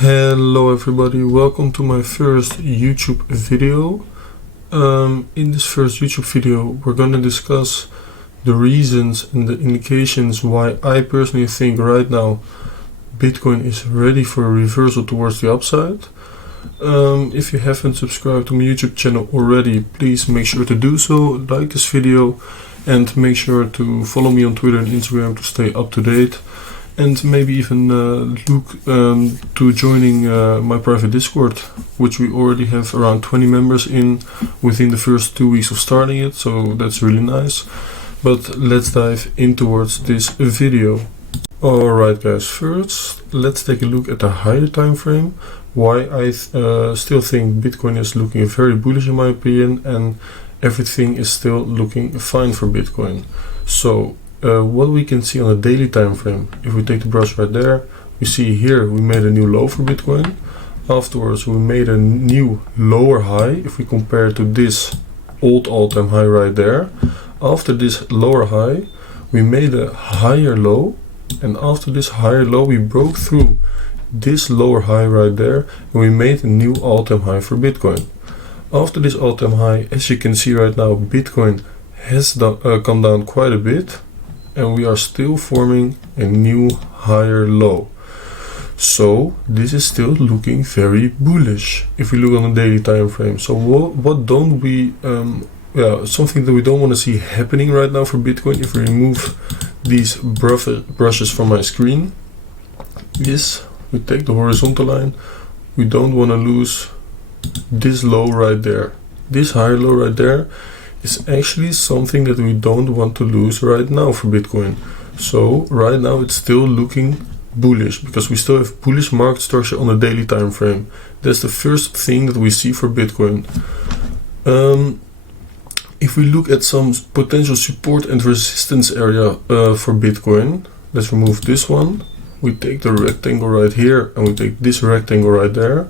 Hello everybody, welcome to my first YouTube video. In this first YouTube video we're going to discuss the reasons and the indications why I personally think right now Bitcoin is ready for a reversal towards the upside. If you haven't subscribed to my YouTube channel already, please make sure to do so, like this video, and make sure to follow me on Twitter and Instagram to stay up to date. And maybe even look to joining my private Discord, which we already have around 20 members in within the first 2 weeks of starting it, so that's really nice. But let's dive in towards this video. Alright guys, first let's take a look at the higher time frame, why I still think Bitcoin is looking very bullish in my opinion, and everything is still looking fine for Bitcoin. So what we can see on a daily time frame, if we take the brush right there, we see here we made a new low for Bitcoin. Afterwards we made a new lower high if we compare to this old all-time high right there. After this lower high we made a higher low, and after this higher low we broke through this lower high right there and we made a new all-time high for Bitcoin. After this all-time high, as you can see right now, Bitcoin has come down quite a bit, and we are still forming a new higher low. So this is still looking very bullish if we look on a daily time frame. So what don't we something that we don't want to see happening right now for Bitcoin, if we remove these brushes from my screen, is we take the horizontal line. We don't want to lose this low right there. This higher low right there is actually something that we don't want to lose right now for Bitcoin. So right now it's still looking bullish because we still have bullish market structure on a daily time frame. That's the first thing that we see for Bitcoin. If we look at some potential support and resistance area for Bitcoin, let's remove this one. We take the rectangle right here and we take this rectangle right there.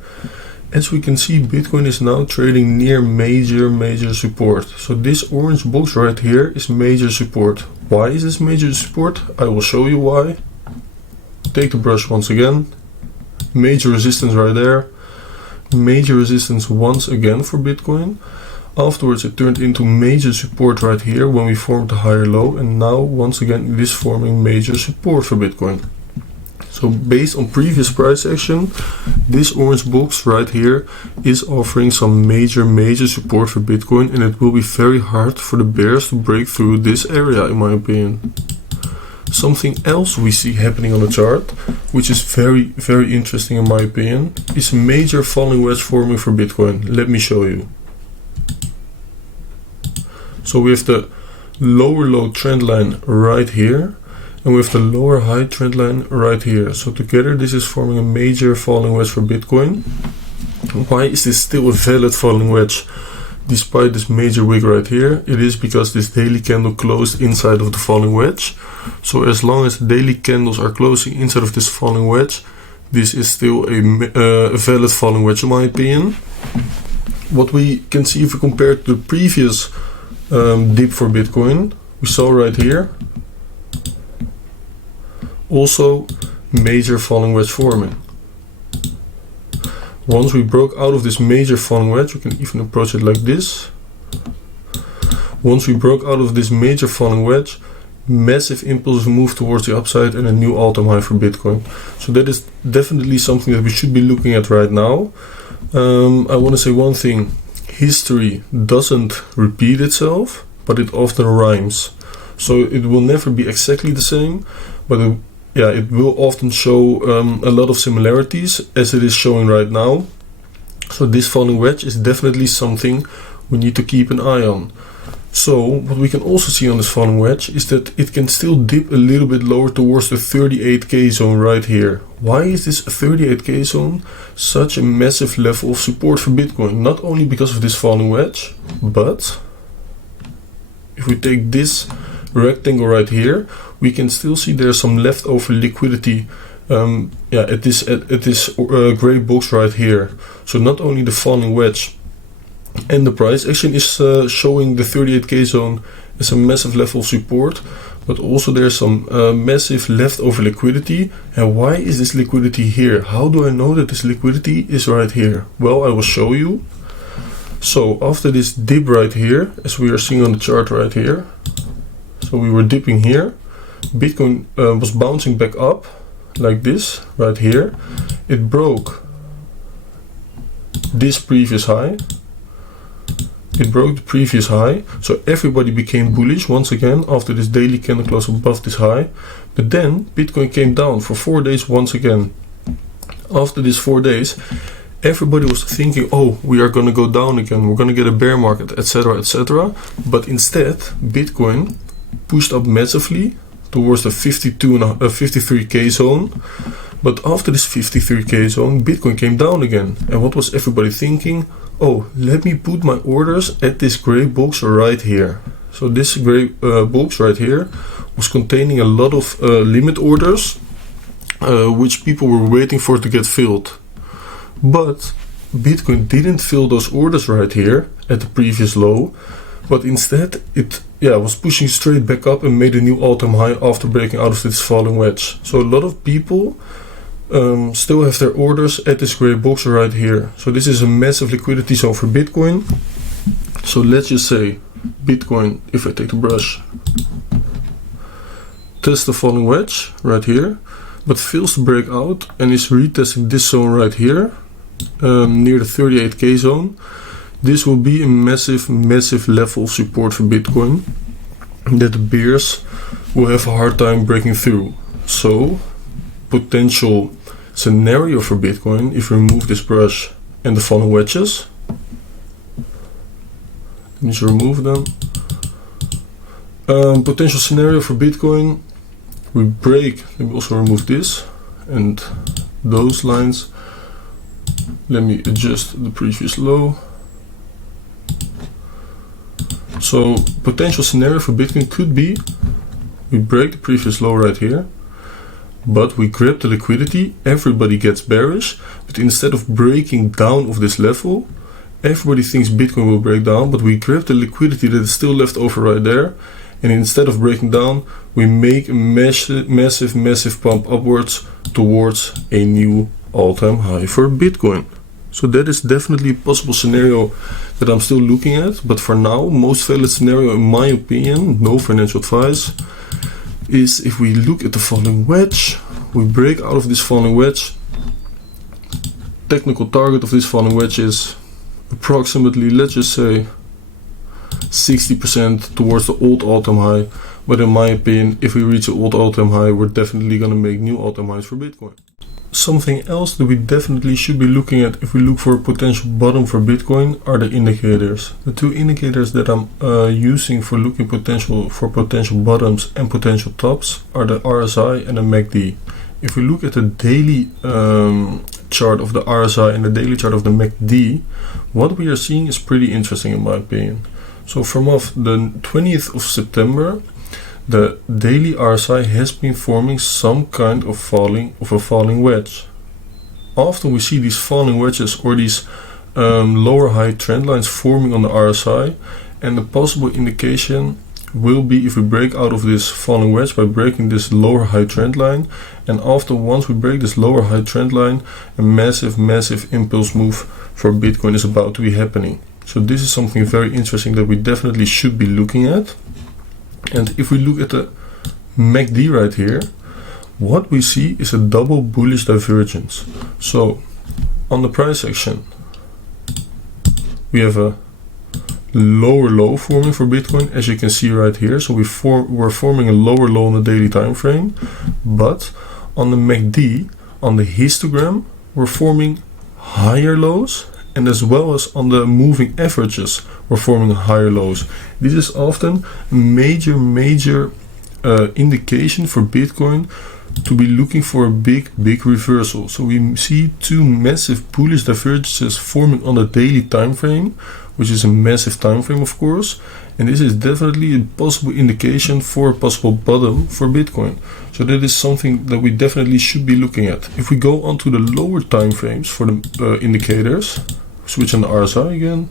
As we can see, Bitcoin is now trading near major support. So this orange box right here is major support. Why is this major support? I will show you why. Take the brush once again. Major resistance right there. Major resistance once again for Bitcoin. Afterwards it turned into major support right here when we formed the higher low, and now once again it is forming major support for Bitcoin. So based on previous price action, this orange box right here is offering some major support for Bitcoin, and it will be very hard for the bears to break through this area in my opinion. Something else we see happening on the chart, which is very interesting in my opinion, is a major falling wedge forming for Bitcoin. Let me show you. So we have the lower low trend line right here, and with the lower high trend line right here. So together this is forming a major falling wedge for Bitcoin. Why is this still a valid falling wedge despite this major wick right here? It is because this daily candle closed inside of the falling wedge. So as long as the daily candles are closing inside of this falling wedge, this is still a valid falling wedge in my opinion. What we can see if we compare to the previous dip for Bitcoin, we saw right here also major falling wedge forming. Once we broke out of this major falling wedge, we can even approach it like this. Once we broke out of this major falling wedge, massive impulse move towards the upside and a new all-time high for Bitcoin. So that is definitely something that we should be looking at right now. I want to say one thing: history doesn't repeat itself, but it often rhymes. So it will never be exactly the same, but it will often show a lot of similarities as it is showing right now. So this falling wedge is definitely something we need to keep an eye on. So what we can also see on this falling wedge is that it can still dip a little bit lower towards the 38k zone right here. Why is this 38k zone such a massive level of support for Bitcoin? Not only because of this falling wedge, but if we take this rectangle right here, we can still see there's some leftover liquidity at this gray box right here. So not only the falling wedge and the price action is showing the 38k zone as a massive level of support, but also there's some massive leftover liquidity. And why is this liquidity here? How do I know that this liquidity is right here? Well, I will show you. So after this dip right here, as we are seeing on the chart right here, so we were dipping here, Bitcoin was bouncing back up like this right here. It broke this previous high. It broke the previous high, so everybody became bullish once again after this daily candle close above this high. But then Bitcoin came down for 4 days once again. After these 4 days, everybody was thinking, oh, we are going to go down again, we're going to get a bear market, etc, etc. But instead, Bitcoin pushed up massively towards the 53k zone. But after this 53k zone, Bitcoin came down again. And what was everybody thinking? Oh, let me put my orders at this gray box right here. So this gray box right here was containing a lot of limit orders, which people were waiting for to get filled. But Bitcoin didn't fill those orders right here at the previous low, but instead it was pushing straight back up and made a new all-time high after breaking out of this falling wedge. So a lot of people still have their orders at this gray box right here. So this is a massive liquidity zone for Bitcoin. So let's just say Bitcoin, if I take the brush, tests the falling wedge right here, but fails to break out and is retesting this zone right here, near the 38k zone. This will be a massive level of support for Bitcoin that the bears will have a hard time breaking through. So potential scenario for Bitcoin, if we remove this brush and the falling wedges, let me just remove them. Potential scenario for Bitcoin, we break, let me also remove this and those lines. Let me adjust the previous low. So potential scenario for Bitcoin could be we break the previous low right here, but we grab the liquidity, everybody gets bearish, but instead of breaking down of this level, everybody thinks Bitcoin will break down, but we grab the liquidity that is still left over right there, and instead of breaking down, we make a massive pump upwards towards a new all-time high for Bitcoin. So that is definitely a possible scenario that I'm still looking at, but for now, most valid scenario in my opinion, no financial advice, is if we look at the falling wedge, we break out of this falling wedge. Technical target of this falling wedge is approximately, let's just say, 60% towards the old all-time high. But in my opinion, if we reach the old all-time high, we're definitely going to make new all-time highs for Bitcoin. Something else that we definitely should be looking at if we look for a potential bottom for Bitcoin are the indicators. The two indicators that I'm using for looking for potential bottoms and potential tops are the RSI and the MACD. If we look at the daily chart of the RSI and the daily chart of the MACD, what we are seeing is pretty interesting in my opinion. So from off the 20th of September, the daily RSI has been forming some kind of a falling wedge. Often we see these falling wedges or these lower high trend lines forming on the RSI, and the possible indication will be if we break out of this falling wedge by breaking this lower high trend line, and after once we break this lower high trend line, a massive impulse move for Bitcoin is about to be happening. So this is something very interesting that we definitely should be looking at. And if we look at the MACD right here, what we see is a double bullish divergence. So on the price action, we have a lower low forming for Bitcoin, as you can see right here. So we're forming a lower low on the daily time frame, but on the MACD, on the histogram, we're forming higher lows, and as well as on the moving averages, we're forming higher lows. This is often a major indication for Bitcoin to be looking for a big reversal. So we see two massive bullish divergences forming on the daily time frame, which is a massive time frame of course, and this is definitely a possible indication for a possible bottom for Bitcoin. So that is something that we definitely should be looking at. If we go onto the lower time frames for the indicators, switch on the RSI again,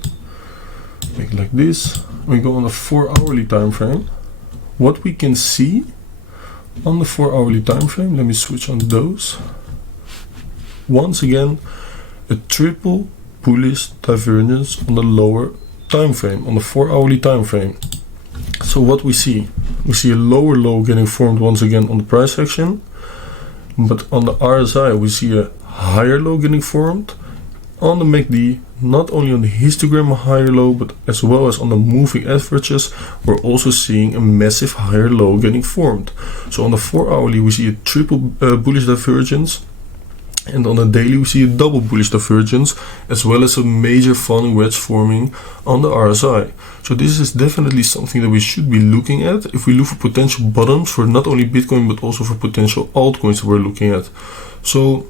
make it like this, we go on a 4-hourly time frame. what we can see on the 4-hourly time frame, let me switch on those. Once again, a triple bullish divergence on the lower time frame, on the 4-hourly time frame. So what we see a lower low getting formed once again on the price action, but on the RSI we see a higher low getting formed. On the MACD, not only on the histogram a higher low, but as well as on the moving averages, we're also seeing a massive higher low getting formed. So on the 4-hourly we see a triple bullish divergence, and on the daily we see a double bullish divergence, as well as a major falling wedge forming on the RSI. So this is definitely something that we should be looking at if we look for potential bottoms for not only Bitcoin but also for potential altcoins that we're looking at. So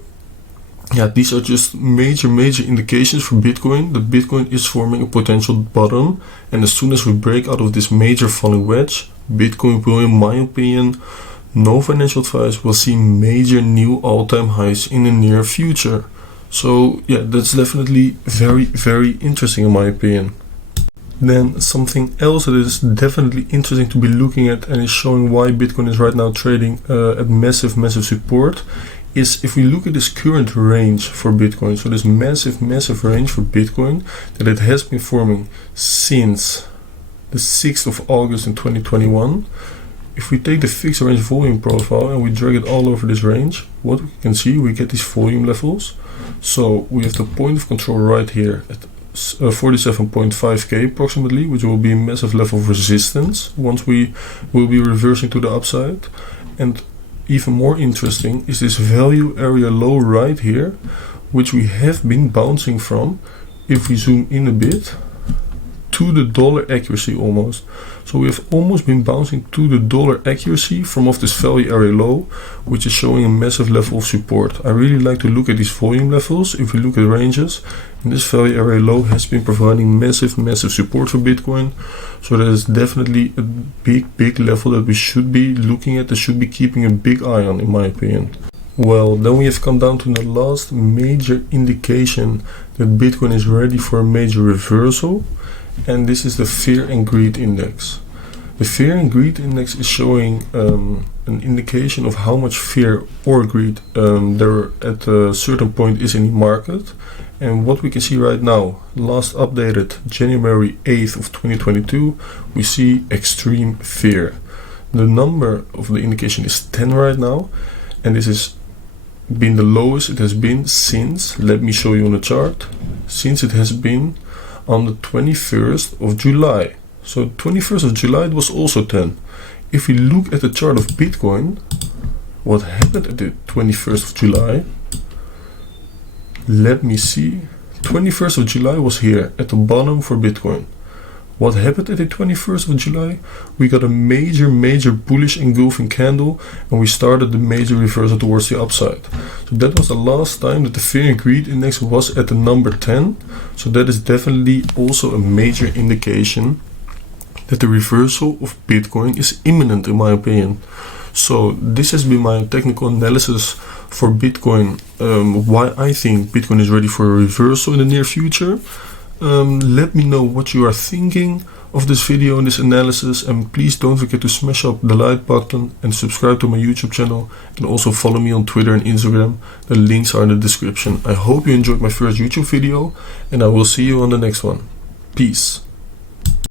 yeah, these are just major indications for Bitcoin that Bitcoin is forming a potential bottom, and as soon as we break out of this major falling wedge, Bitcoin will, in my opinion, no financial advice, will see major new all-time highs in the near future. So yeah, that's definitely very interesting in my opinion. Then something else that is definitely interesting to be looking at and is showing why Bitcoin is right now trading at massive support is if we look at this current range for Bitcoin. So this massive range for Bitcoin that it has been forming since the 6th of August in 2021. If we take the fixed range volume profile and we drag it all over this range, what we can see, we get these volume levels. So we have the point of control right here at 47.5k approximately, which will be a massive level of resistance once we will be reversing to the upside. And even more interesting is this value area low right here, which we have been bouncing from, if we zoom in a bit, to the dollar accuracy almost. So we have almost been bouncing to the dollar accuracy from off this value area low, which is showing a massive level of support. I really like to look at these volume levels. If we look at ranges, and this value area low has been providing massive support for Bitcoin. So that is definitely a big level that we should be looking at, that should be keeping a big eye on, in my opinion. Well, then we have come down to the last major indication that Bitcoin is ready for a major reversal, and this is the Fear and Greed Index. The Fear and Greed Index is showing an indication of how much fear or greed there at a certain point is in the market. And what we can see right now, last updated January 8th of 2022, we see extreme fear. The number of the indication is 10 right now, and this has been the lowest it has been since, let me show you on the chart, since it has been on the 21st of July. So 21st of July it was also 10. If we look at the chart of Bitcoin, what happened at the 21st of July, let me see, 21st of July was here at the bottom for Bitcoin. What happened at the 21st of July? We got a major bullish engulfing candle, and we started the major reversal towards the upside. So that was the last time that the Fear and Greed Index was at the number 10. So that is definitely also a major indication that the reversal of Bitcoin is imminent, in my opinion. So this has been my technical analysis for Bitcoin, why I think Bitcoin is ready for a reversal in the near future. Let me know what you are thinking of this video and this analysis, and please don't forget to smash up the like button and subscribe to my YouTube channel, and also follow me on Twitter and Instagram. The links are in the description. I hope you enjoyed my first YouTube video, and I will see you on the next one. Peace.